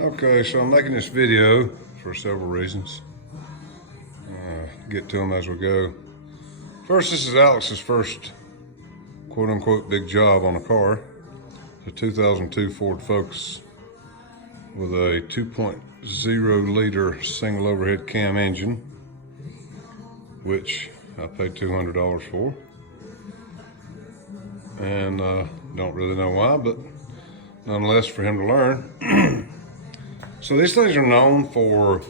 Okay, so I'm making this video for several reasons. Get to them as we go. First, this is Alex's first quote-unquote big job on a car. It's a 2002 Ford Focus with a 2.0 liter single overhead cam engine, which I paid $200 for. And don't really know why, but nonetheless for him to learn. So these things are known for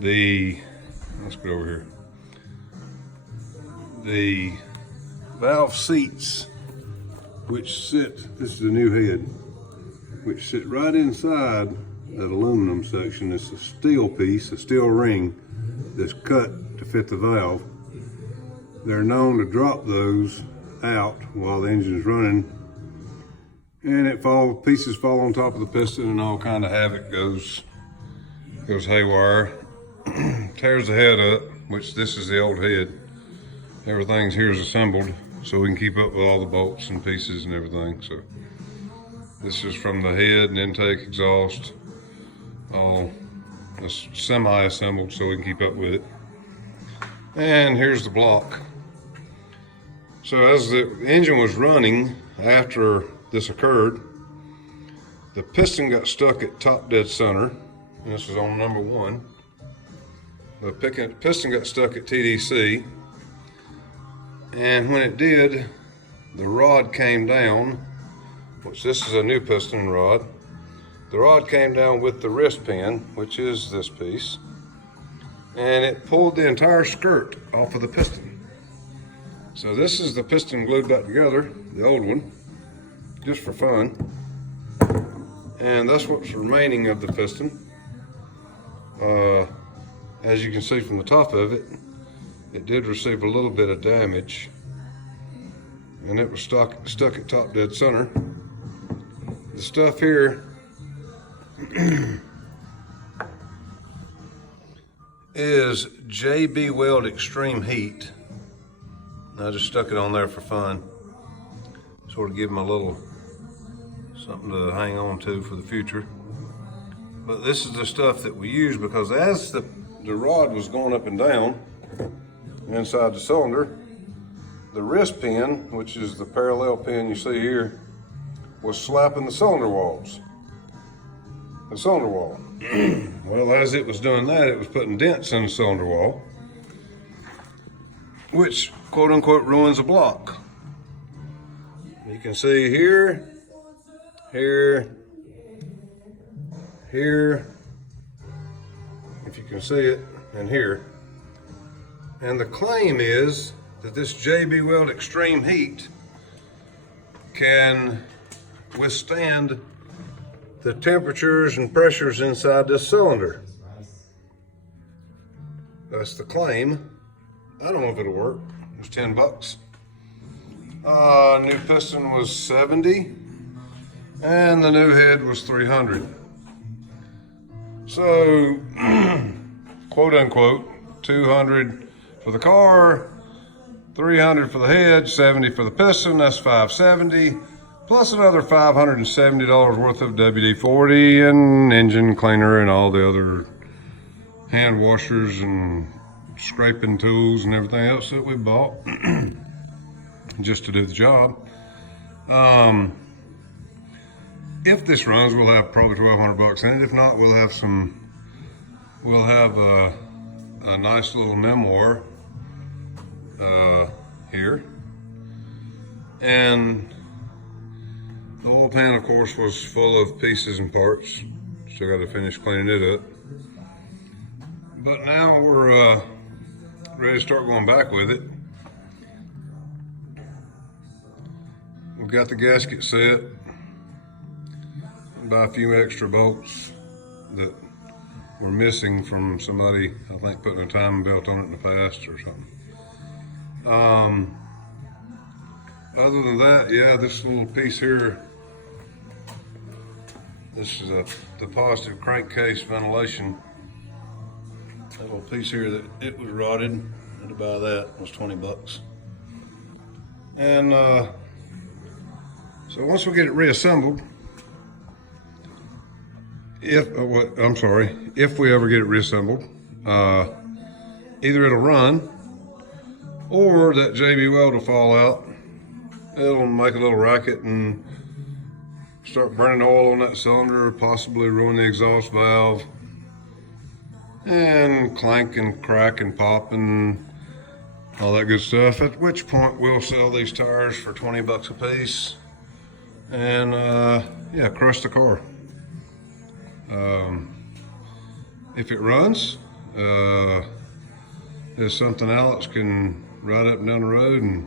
let's go over here, the valve seats, which sit, this is the new head, which sit right inside that aluminum section. It's a steel piece, a steel ring that's cut to fit the valve. They're known to drop those out while the engine is running, and pieces fall on top of the piston, and all kind of havoc goes haywire. Tears the head up, which this is the old head. Everything's here is assembled so we can keep up with all the bolts and pieces and everything. So this is from the head and intake, exhaust, all semi-assembled so we can keep up with it. And here's the block. So as the engine was running after this occurred, the piston got stuck at top dead center, and this is on number 1. The piston got stuck at TDC, and when it did, the rod came down, which this is a new piston rod. The rod came down with the wrist pin, which is this piece, and it pulled the entire skirt off of the piston. So this is the piston glued back together, the old one, just for fun. And that's what's remaining of the piston. As you can see from the top of it, it did receive a little bit of damage, and it was stuck at top dead center. The stuff here is JB Weld Extreme Heat. I just stuck it on there for fun, sort of give them a little something to hang on to for the future. But this is the stuff that we use because as the rod was going up and down inside the cylinder, the wrist pin, which is the parallel pin you see here, was slapping the cylinder wall. Well, as it was doing that, it was putting dents in the cylinder wall, which quote unquote ruins a block. You can see here, if you can see it, and here. And the claim is that this JB Weld Extreme Heat can withstand the temperatures and pressures inside this cylinder. That's the claim. I don't know if it'll work. It was $10. New piston was $70, and the new head was $300. So, quote unquote, $200 for the car, $300 for the head, $70 for the piston. That's $570, plus another $570 worth of WD-40 and engine cleaner and all the other hand washers and scraping tools and everything else that we bought just to do the job. If this runs, we'll have probably $1,200 in it. If not, we'll have a nice little memoir here. And the oil pan, of course, was full of pieces and parts. Still got to finish cleaning it up. But now we're ready to start going back with it. We've got the gasket set. Buy a few extra bolts that were missing from somebody, I think, putting a timing belt on it in the past or something. Other than that, yeah, this little piece here, this is the positive crankcase ventilation. That little piece here that it was rotted, and to buy that was $20. And so once we get it reassembled, if we ever get it reassembled, either it'll run or that JB weld will fall out. It'll make a little racket and start burning oil on that cylinder, possibly ruin the exhaust valve, and clank and crack and pop and all that good stuff. At which point we'll sell these tires for 20 bucks a piece and yeah, crush the car. If it runs, there's something Alex can ride up and down the road and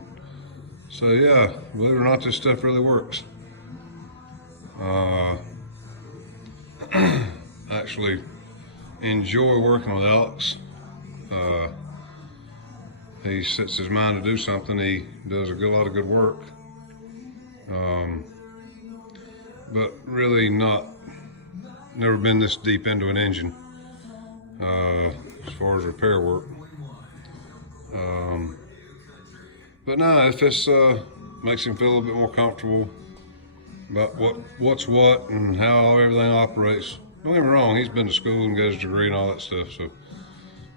say, yeah, believe it or not, this stuff really works. Actually enjoy working with Alex. He sets his mind to do something. He does a lot of good work. But really never been this deep into an engine as far as repair work. But no, if this makes him feel a little bit more comfortable about what's what and how everything operates. Don't get me wrong, he's been to school and got his degree and all that stuff. So,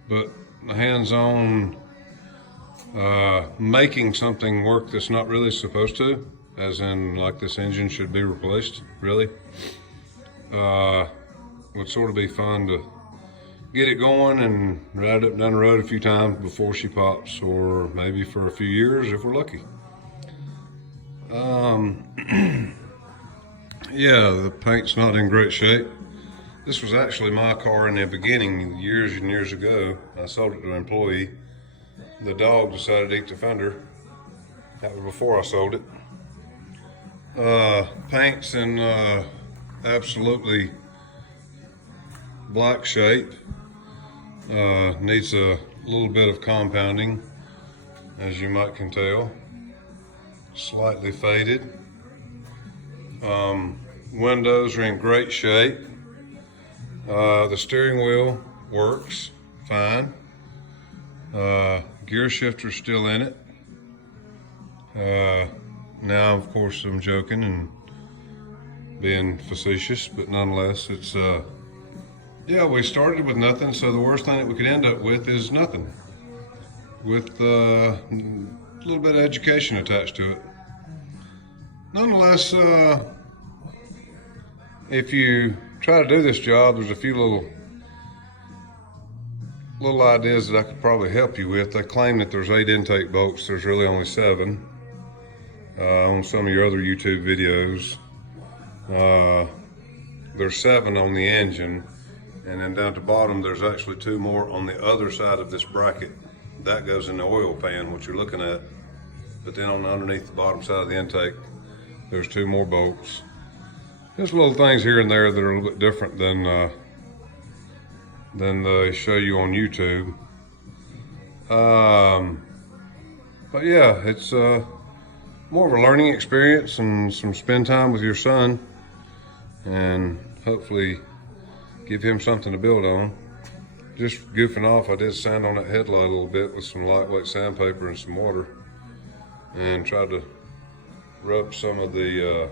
but the hands-on making something work that's not really supposed to, as in like this engine should be replaced, really, would sort of be fun to get it going and ride up and down the road a few times before she pops, or maybe for a few years if we're lucky. Yeah, the paint's not in great shape. This was actually my car in the beginning, years and years ago. I sold it to an employee. The dog decided to eat the fender. That was before I sold it. Paint's in absolutely black shape. Needs a little bit of compounding, as you might can tell. Slightly faded. Windows are in great shape. The steering wheel works fine. Gear shifter's still in it. Now, of course, I'm joking and being facetious, but nonetheless, it's yeah, we started with nothing, so the worst thing that we could end up with is nothing, with a little bit of education attached to it. Nonetheless, if you try to do this job, there's a few little ideas that I could probably help you with. They claim that there's 8 intake bolts. There's really only 7 on some of your other YouTube videos. There's 7 on the engine, and then down at the bottom there's actually 2 more on the other side of this bracket. That goes in the oil pan, what you're looking at. But then on underneath the bottom side of the intake, there's 2 more bolts. There's little things here and there that are a little bit different than they show you on YouTube. But yeah, it's more of a learning experience and some spend time with your son, and hopefully give him something to build on. Just goofing off, I did sand on that headlight a little bit with some lightweight sandpaper and some water, and tried to rub some of the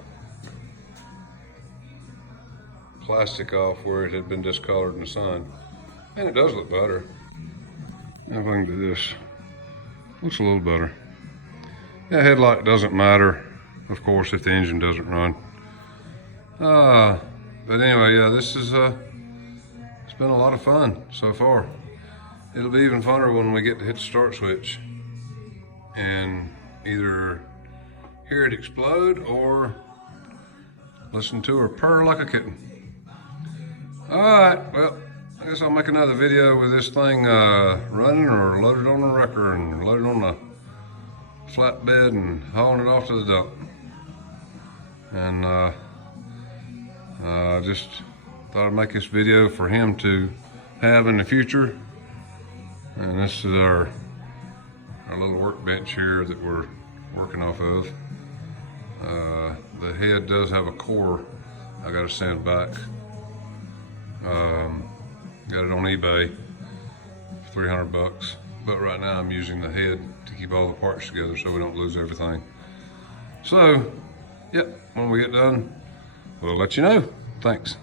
plastic off where it had been discolored in the sun. And it does look better. Now if I can do this, looks a little better. Yeah, headlight doesn't matter, of course, if the engine doesn't run. But anyway, yeah, this is it's been a lot of fun so far. It'll be even funner when we get to hit the start switch and either hear it explode or listen to her purr like a kitten. All right, well, I guess I'll make another video with this thing running, or loaded on a wrecker and loaded on a flatbed and hauling it off to the dump. And just thought I'd make this video for him to have in the future. And this is our little workbench here that we're working off of. The head does have a core I gotta sand back. Got it on eBay for 300 bucks. But right now I'm using the head to keep all the parts together so we don't lose everything. So, yep, when we get done, we'll let you know. Thanks.